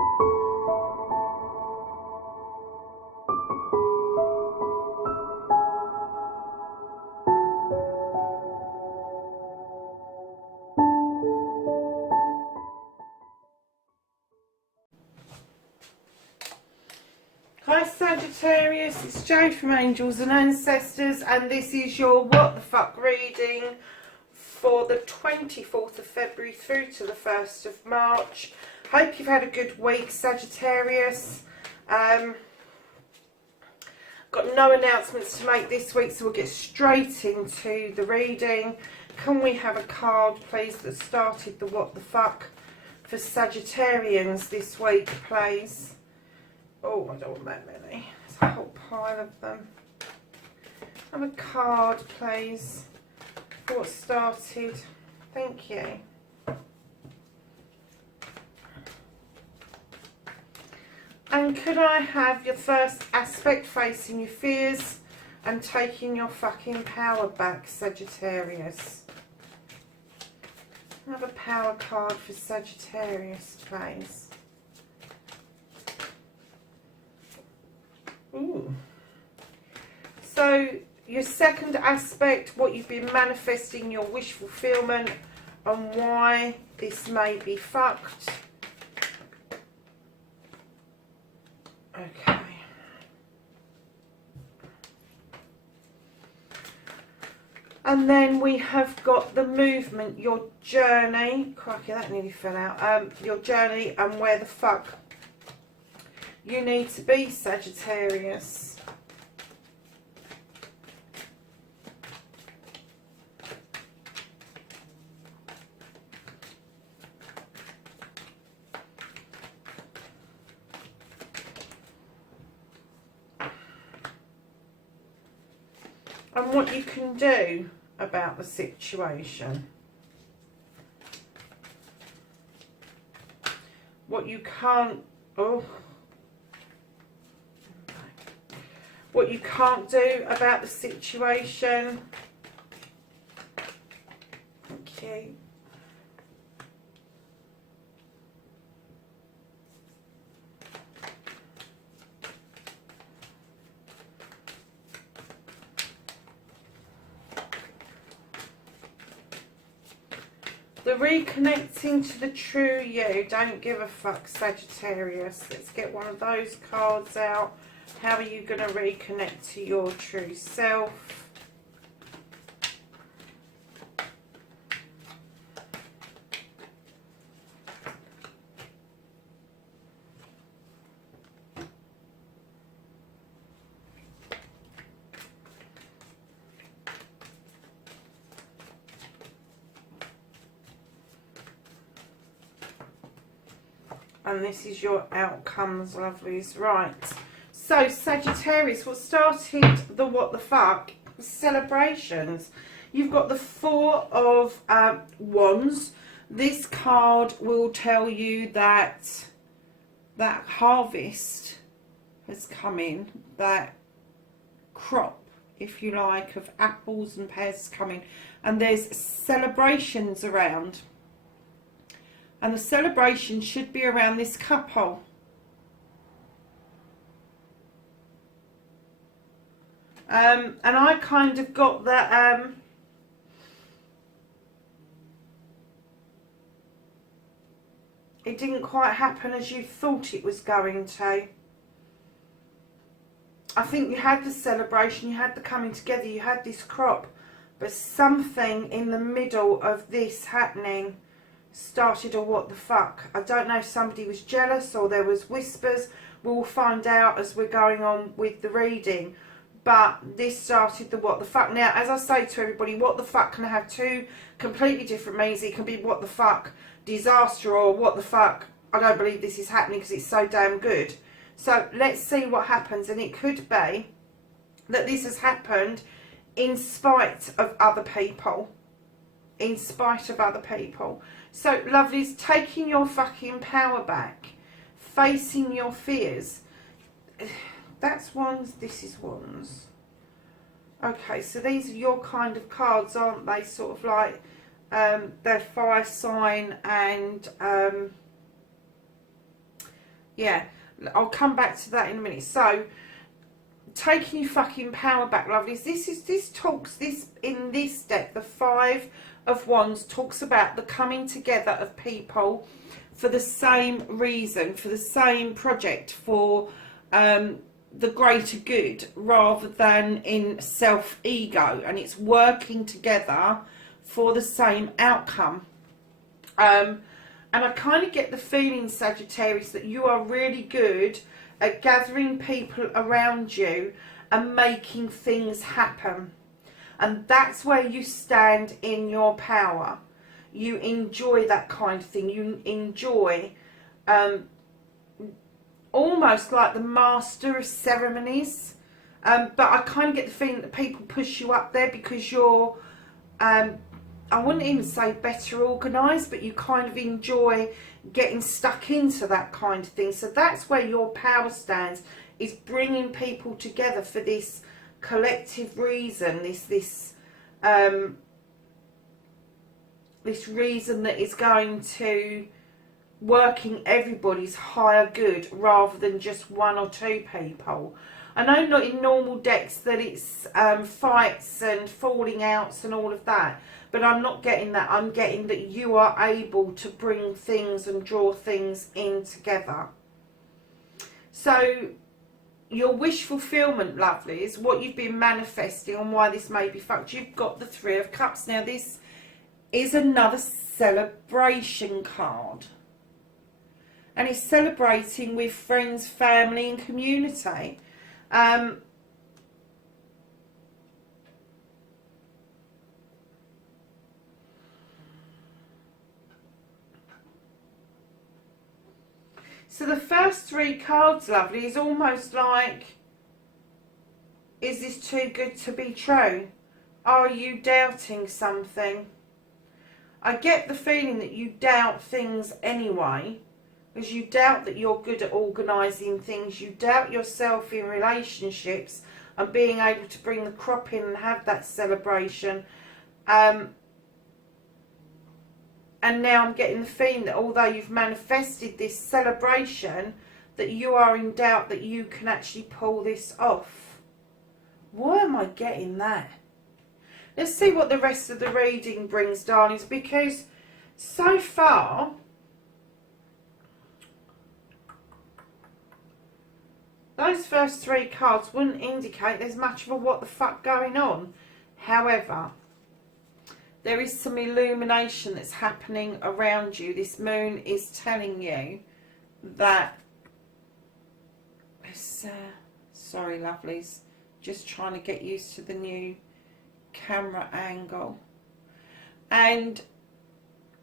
Hi Sagittarius, it's Jade from Angels and Ancestors, and this is your What the Fuck reading for the 24th of February through to the 1st of March. Hope you've had a good week, Sagittarius. Got no announcements to make this week, so we'll get straight into the reading. Can we have a card, please, that started the What the Fuck for Sagittarians this week, please? Oh, I don't want that many. There's a whole pile of them. Have a card, please, for what started. Thank you. And could I have your first aspect, facing your fears and taking your fucking power back, Sagittarius? Have a power card for Sagittarius, please. Ooh. So your second aspect, what you've been manifesting, your wish fulfillment, and why this may be fucked. Okay. And then we have got the movement, your journey. Crikey, that nearly fell out. Your journey and where the fuck you need to be, Sagittarius. And what you can do about the situation. What you can't... Oh... What you can't do about the situation. Thank you. The reconnecting to the true you. Don't give a fuck, Sagittarius. Let's get one of those cards out. How are you going to reconnect to your true self? And this is your outcomes, lovelies. Right. So, Sagittarius, what started the what the fuck? Celebrations. You've got the Four of Wands. This card will tell you that that harvest has come in, that crop, if you like, of apples and pears coming, and there's celebrations around. And the celebration should be around this couple. And I kind of got that it didn't quite happen as you thought it was going to. I think you had the celebration, you had the coming together, you had this crop, but something in the middle of this happening started a what the fuck. I don't know if somebody was jealous or there was whispers. We'll find out as we're going on with the reading. But this started the what the fuck. Now, as I say to everybody, what the fuck can have two completely different meanings. It can be what the fuck disaster or what the fuck I don't believe this is happening because it's so damn good. So let's see what happens. And it could be that this has happened in spite of other people. In spite of other people. So, lovelies, taking your fucking power back. Facing your fears. That's Wands, this is Wands. Okay, so these are your kind of cards, aren't they? Sort of like they're fire sign and Yeah, I'll come back to that in a minute. So, taking your fucking power back, lovelies. In this deck, the Five of Wands talks about the coming together of people for the same reason, for the same project, for the greater good, rather than in self-ego, and it's working together for the same outcome. And I kind of get the feeling, Sagittarius, that you are really good at gathering people around you and making things happen. And that's where you stand in your power. You enjoy that kind of thing. You enjoy almost like the master of ceremonies. But I kind of get the feeling that people push you up there because you're, I wouldn't even say better organised, but you kind of enjoy getting stuck into that kind of thing. So that's where your power stands, is bringing people together for this collective reason, this reason that is going to working everybody's higher good rather than just one or two people. I know not in normal decks that it's fights and falling outs and all of that, but I'm not getting that. I'm getting that you are able to bring things and draw things in together. So your wish fulfillment, lovelies, what you've been manifesting and why this may be fucked, you've got the Three of Cups. Now this is another celebration card. And it's celebrating with friends, family and community. So the first three cards, lovely, is almost like, is this too good to be true? Are you doubting something? I get the feeling that you doubt things anyway, because you doubt that you're good at organising things. You doubt yourself in relationships and being able to bring the crop in and have that celebration. And now I'm getting the feeling that although you've manifested this celebration, that you are in doubt that you can actually pull this off. Why am I getting that? Let's see what the rest of the reading brings, darlings, because so far those first three cards wouldn't indicate there's much of a what the fuck going on. However, there is some illumination that's happening around you. This moon is telling you that... sorry, lovelies. Just trying to get used to the new camera angle. And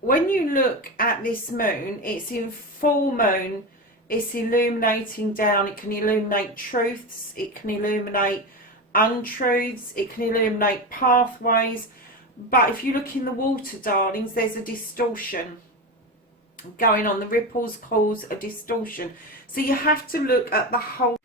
when you look at this moon, it's in full moon. It's illuminating down. It can illuminate truths. It can illuminate untruths. It can illuminate pathways. But if you look in the water, darlings, there's a distortion going on. The ripples cause a distortion. So you have to look at the whole...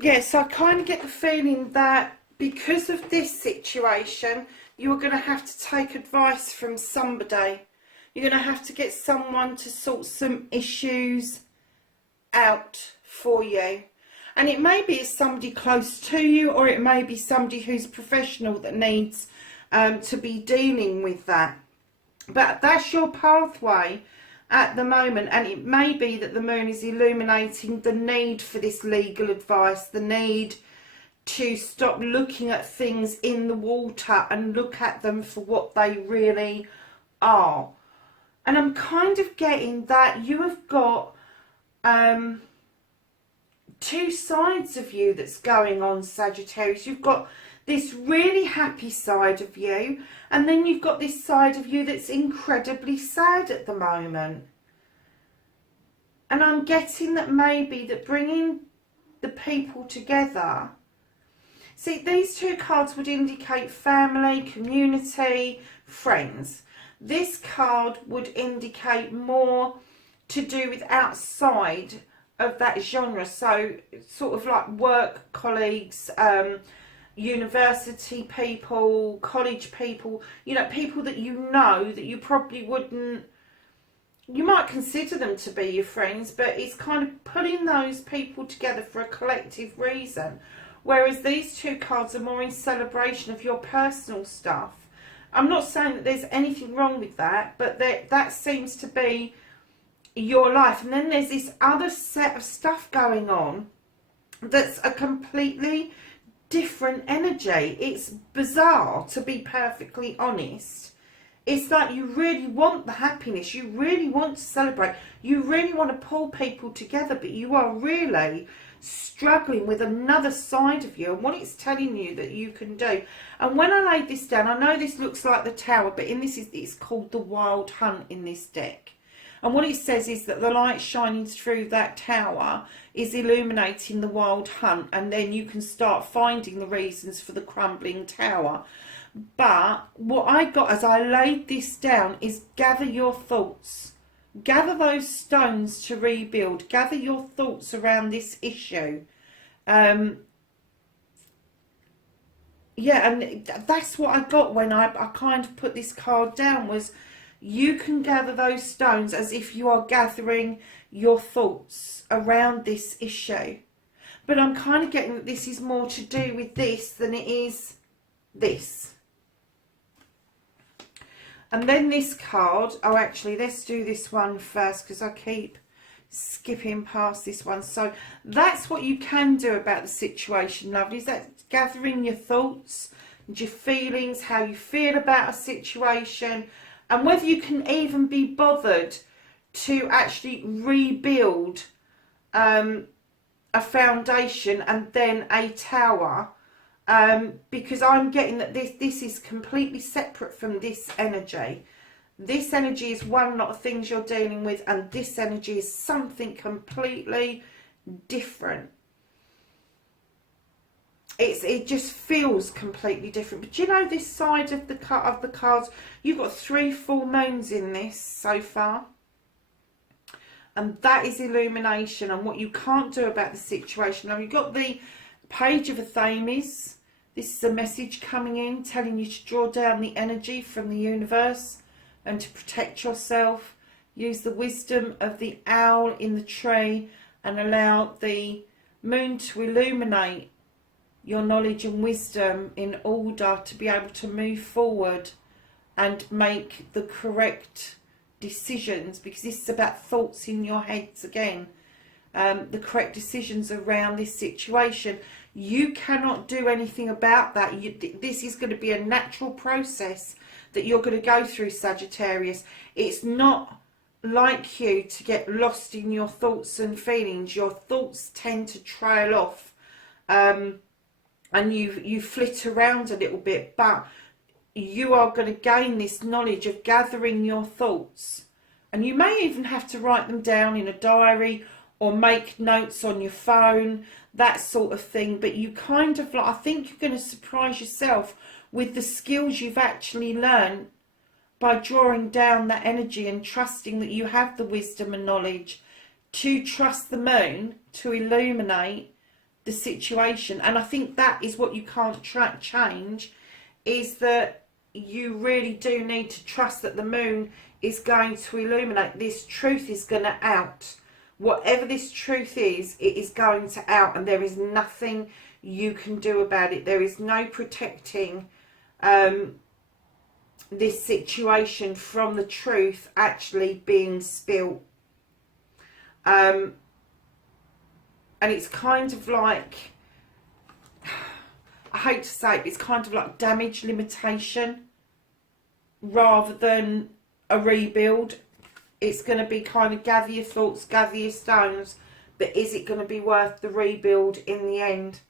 Yes, I kind of get the feeling that because of this situation, you're going to have to take advice from somebody. You're going to have to get someone to sort some issues out for you. And it may be somebody close to you, or it may be somebody who's professional that needs to be dealing with that. But that's your pathway at the moment, and it may be that the moon is illuminating the need for this legal advice, the need to stop looking at things in the water and look at them for what they really are. And I'm kind of getting that you have got two sides of you that's going on, Sagittarius. You've got this really happy side of you, and then you've got this side of you that's incredibly sad at the moment. And I'm getting that maybe that bringing the people together... See, these two cards would indicate family, community, friends. This card would indicate more to do with outside of that genre. So sort of like work colleagues, university people, college people, you know, people that you know that you probably wouldn't you might consider them to be your friends, but it's kind of putting those people together for a collective reason. Whereas these two cards are more in celebration of your personal stuff. I'm not saying that there's anything wrong with that, but that seems to be your life. And then there's this other set of stuff going on that's a completely different energy. It's bizarre, to be perfectly honest. It's like you really want the happiness, you really want to celebrate, you really want to pull people together, but you are really struggling with another side of you and what it's telling you that you can do. And when I laid this down, I know this looks like the Tower, but in this, it's called the Wild Hunt in this deck. And what it says is that the light shining through that tower is illuminating the wild hunt, and then you can start finding the reasons for the crumbling tower. But what I got as I laid this down is gather your thoughts. Gather those stones to rebuild. Gather your thoughts around this issue. Yeah, and that's what I got when I kind of put this card down, was you can gather those stones as if you are gathering your thoughts around this issue. But I'm kind of getting that this is more to do with this than it is this. And then this card, oh actually let's do this one first because I keep skipping past this one. So that's what you can do about the situation, lovelies. That's gathering your thoughts and your feelings, how you feel about a situation, and whether you can even be bothered to actually rebuild a foundation and then a tower. Because I'm getting that this is completely separate from this energy. This energy is one lot of things you're dealing with, and this energy is something completely different. It just feels completely different. But you know, this side of the cards, you've got 3 full moons in this so far. And that is illumination and what you can't do about the situation. Now, you've got the Page of Athames. This is a message coming in telling you to draw down the energy from the universe and to protect yourself. Use the wisdom of the owl in the tree and allow the moon to illuminate your knowledge and wisdom in order to be able to move forward and make the correct decisions, because this is about thoughts in your heads again. The correct decisions around this situation. You cannot do anything about that. This is going to be a natural process that you're going to go through, Sagittarius. It's not like you to get lost in your thoughts and feelings. Your thoughts tend to trail off, and you flit around a little bit, but you are going to gain this knowledge of gathering your thoughts. And you may even have to write them down in a diary or make notes on your phone, that sort of thing. But you kind of, like, I think you're going to surprise yourself with the skills you've actually learned by drawing down that energy and trusting that you have the wisdom and knowledge to trust the moon to illuminate the situation. And I think that is what you can't change, is that you really do need to trust that the moon is going to illuminate. This truth is going to out. Whatever this truth is, it is going to out, and there is nothing you can do about it. There is no protecting this situation from the truth actually being spilt. And it's kind of like, I hate to say it, but it's kind of like damage limitation rather than a rebuild. It's going to be kind of gather your thoughts, gather your stones, but is it going to be worth the rebuild in the end?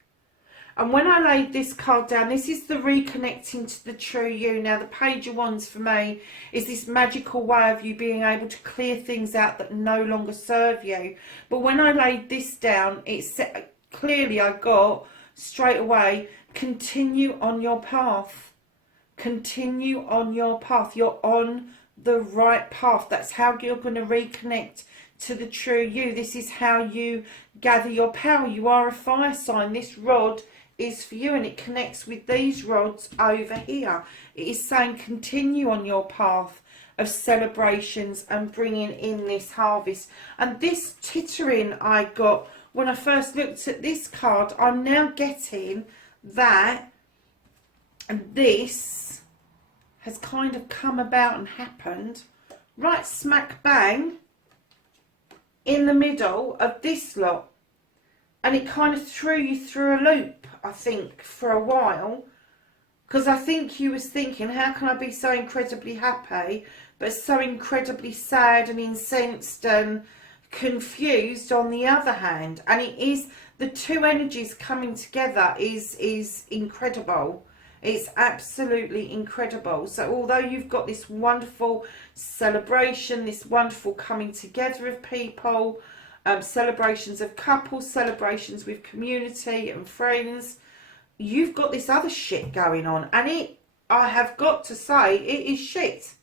And when I laid this card down, this is the reconnecting to the true you. Now, the Page of Wands for me is this magical way of you being able to clear things out that no longer serve you. But when I laid this down, clearly I got straight away, continue on your path. Continue on your path. You're on the right path. That's how you're going to reconnect to the true you. This is how you gather your power. You are a fire sign. This rod is for you, and it connects with these rods over here. It is saying continue on your path of celebrations and bringing in this harvest. And this tittering I got when I first looked at this card, I'm now getting that this has kind of come about and happened right smack bang in the middle of this lot. And it kind of threw you through a loop, I think, for a while. Because I think you was thinking, how can I be so incredibly happy, but so incredibly sad and incensed and confused on the other hand? And it is, the two energies coming together is incredible. It's absolutely incredible. So although you've got this wonderful celebration, this wonderful coming together of people, celebrations of couples, celebrations with community and friends, you've got this other shit going on, and it, I have got to say, it is shit.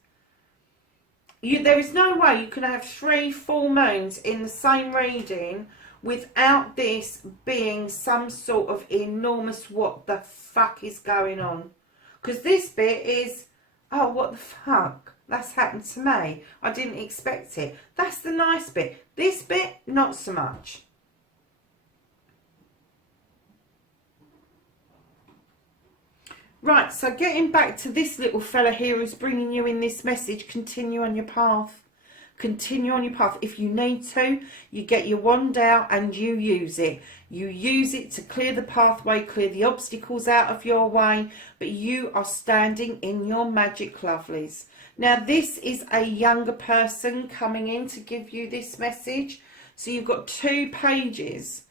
There is no way you can have 3 full moons in the same reading without this being some sort of enormous what the fuck is going on. Because this bit is, oh, what the fuck? That's happened to me. I didn't expect it. That's the nice bit. This bit, not so much. Right, so getting back to this little fella here who's bringing you in this message, continue on your path. Continue on your path. If you need to, you get your wand out and you use it. You use it to clear the pathway, clear the obstacles out of your way, but you are standing in your magic, lovelies. Now, this is a younger person coming in to give you this message. So you've got 2 pages.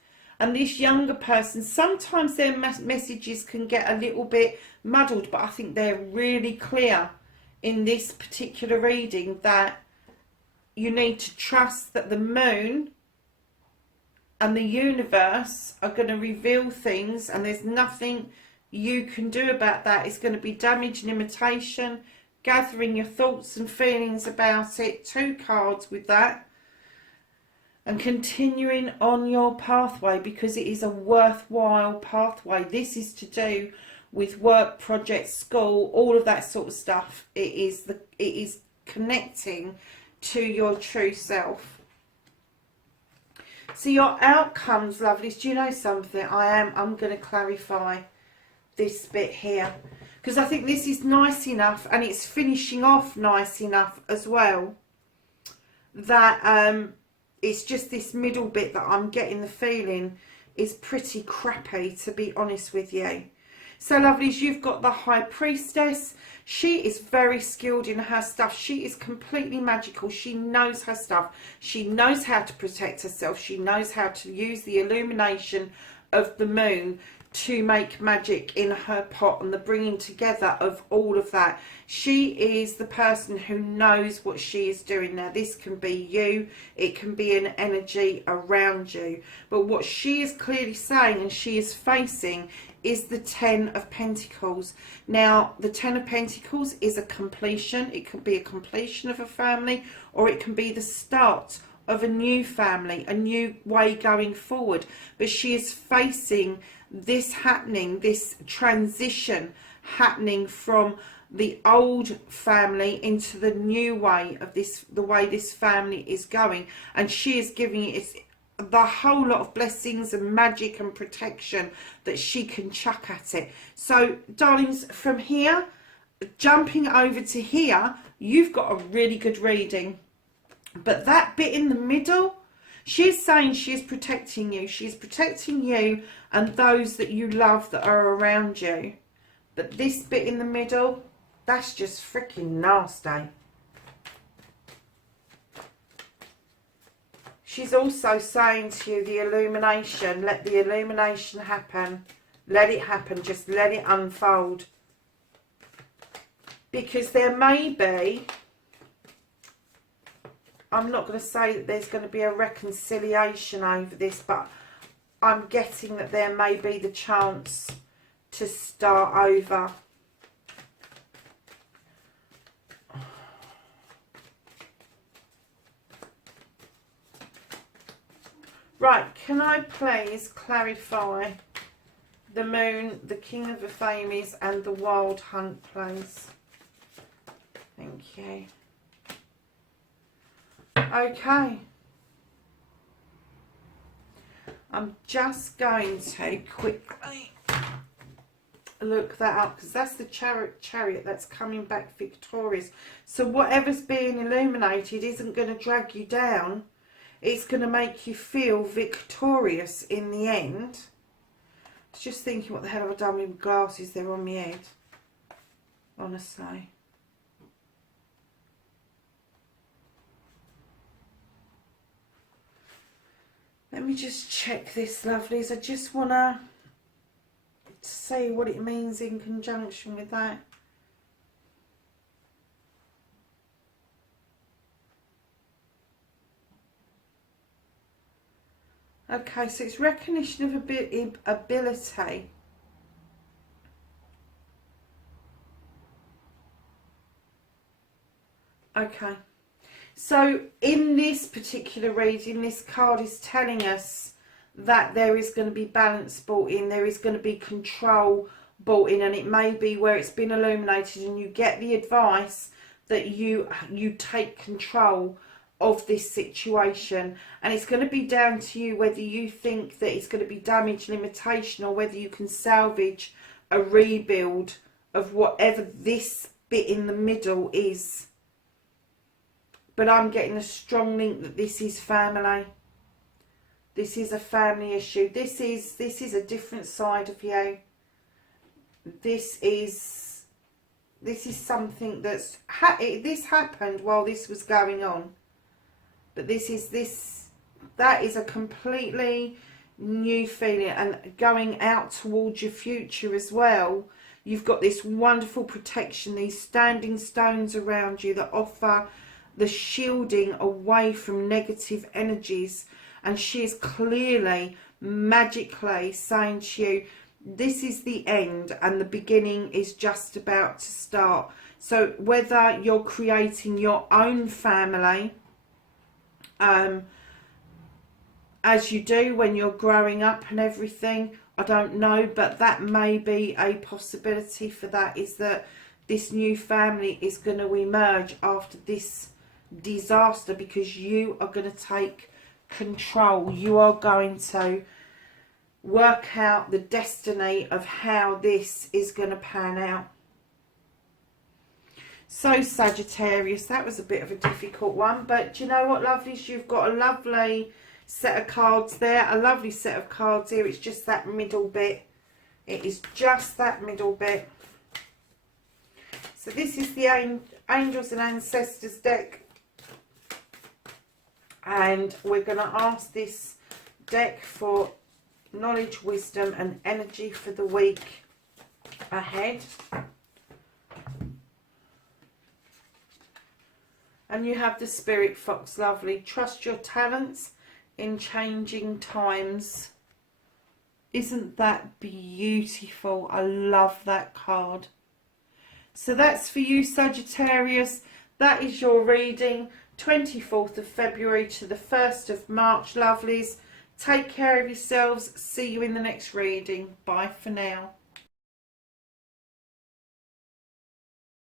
And this younger person, sometimes their messages can get a little bit muddled, but I think they're really clear in this particular reading that you need to trust that the moon and the universe are going to reveal things, and there's nothing you can do about that. It's going to be damage and imitation, gathering your thoughts and feelings about it. 2 cards with that. And continuing on your pathway, because it is a worthwhile pathway. This is to do with work, projects, school, all of that sort of stuff. It is connecting to your true self. So your outcomes, lovelies, do you know something? I'm going to clarify this bit here, because I think this is nice enough, and it's finishing off nice enough as well, that it's just this middle bit that I'm getting the feeling is pretty crappy, to be honest with you. So, lovelies, you've got the High Priestess. She is very skilled in her stuff. She is completely magical. She knows her stuff. She knows how to protect herself. She knows how to use the illumination of the moon to make magic in her pot, and the bringing together of all of that. She is the person who knows what she is doing. Now, this can be you, it can be an energy around you, but what she is clearly saying and she is facing is the 10 of Pentacles. Now, the 10 of Pentacles is a completion. It could be a completion of a family, or it can be the start of a new family, a new way going forward. But she is facing this happening, this transition happening from the old family into the new way of this, the way this family is going, and she is giving it the whole lot of blessings and magic and protection that she can chuck at it. So, darlings, from here, jumping over to here, you've got a really good reading. But that bit in the middle, she's saying she is protecting you. She's protecting you and those that you love that are around you. But this bit in the middle, that's just freaking nasty. She's also saying to you, the illumination, let the illumination happen. Let it happen. Just let it unfold. Because there may be, I'm not going to say that there's going to be a reconciliation over this, but I'm getting that there may be the chance to start over. Right, can I please clarify the moon, the King of the Famies and the Wild Hunt, please? Thank you. Okay. I'm just going to quickly look that up, because that's the chariot that's coming back victorious. So whatever's being illuminated isn't going to drag you down. It's going to make you feel victorious in the end. I was just thinking, what the hell have I done with my glasses? They're on my head. Honestly. Let me just check this, lovelies. I just want to see what it means in conjunction with that. Okay, so it's recognition of ability. Okay. So in this particular reading, this card is telling us that there is going to be balance brought in, there is going to be control brought in, and it may be where it's been illuminated and you get the advice that you take control of this situation, and it's going to be down to you whether you think that it's going to be damage limitation or whether you can salvage a rebuild of whatever this bit in the middle is. But I'm getting a strong link that this is family. This is a family issue. This is a different side of you. This is something that's this happened while this was going on. But that is a completely new feeling, and going out towards your future as well. You've got this wonderful protection, these standing stones around you that offer the shielding away from negative energies, and she is clearly magically saying to you, this is the end and the beginning is just about to start. So whether you're creating your own family, as you do when you're growing up and everything, I don't know, but that may be a possibility for that, is that this new family is going to emerge after this disaster, because you are going to take control. You are going to work out the destiny of how this is going to pan out. So Sagittarius, that was a bit of a difficult one, but do you know what, lovelies, you've got a lovely set of cards there, a lovely set of cards here. It's just that middle bit. It is just that middle bit. So this is the Angels and Ancestors deck, and we're going to ask this deck for knowledge, wisdom and energy for the week ahead. And you have the Spirit Fox, lovely. Trust your talents in changing times. Isn't that beautiful? I love that card. So that's for you, Sagittarius. That is your reading, 24th of February to the 1st of March, lovelies. Take care of yourselves. See you in the next reading. Bye for now.